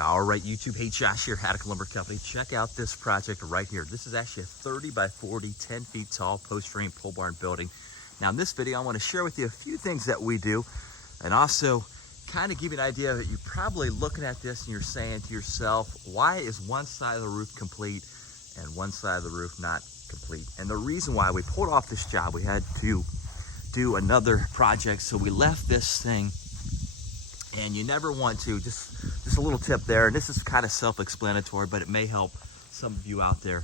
All right, YouTube. Hey, Josh here, Seneca Lumber Company. Check out this project right here. This is actually a 30 by 40, 10 feet tall post frame pole barn building. Now, in this video, I want to share with you a few things that we do, and also kind of give you an idea that you're probably looking at this and you're saying to yourself, why is one side of the roof complete and one side of the roof not complete? And the reason why we pulled off this job, we had to do another project, so we left this thing. And you never want to, just a little tip there, and this is kind of self-explanatory, but it may help some of you out there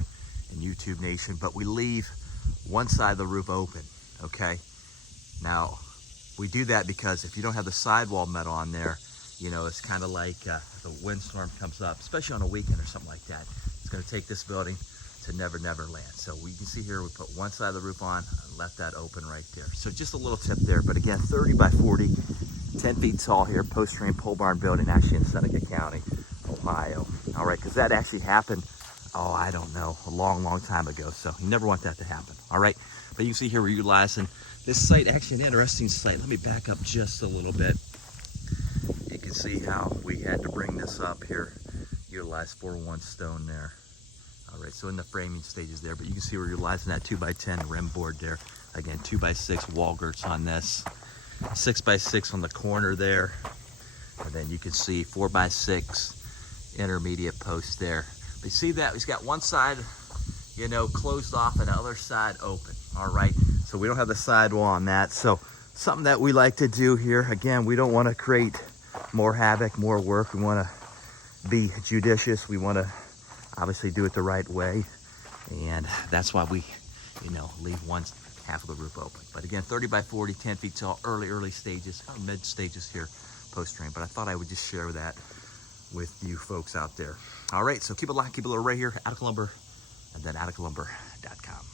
in YouTube Nation, but we leave one side of the roof open, okay? Now, we do that because if you don't have the sidewall metal on there, you know, it's kind of like the windstorm comes up, especially on a weekend or something like that. It's gonna take this building to never land. So we can see here, we put one side of the roof on and left that open right there. So just a little tip there, but again, 30 by 40, 10 feet tall here, post frame pole barn building, actually in Seneca County, Ohio. All right, because that actually happened, oh, I don't know, a long time ago. So you never want that to happen. All right, but you can see here we're utilizing this site, actually an interesting site. Let me back up just a little bit. You can see how we had to bring this up here, utilize 4-1 stone there. All right, so in the framing stages there, but you can see we're utilizing that 2x10 rim board there. Again, 2x6 wall girts on this. 6x6 on the corner there, and then you can see 4x6 intermediate post there. But you see that he's got one side, you know, closed off and the other side open. All right, so we don't have the sidewall on that. So something that we like to do here, again, we don't want to create more havoc, more work. We want to be judicious. We want to obviously do it the right way, and that's why we, you know, leave one half of the roof open. But again, 30 by 40, 10 feet tall, early stages, mid stages here, post frame. But I thought I would just share that with you folks out there. All right, so keep it locked, keep it low right here, Seneca Lumber, and then SenecaLumber.com.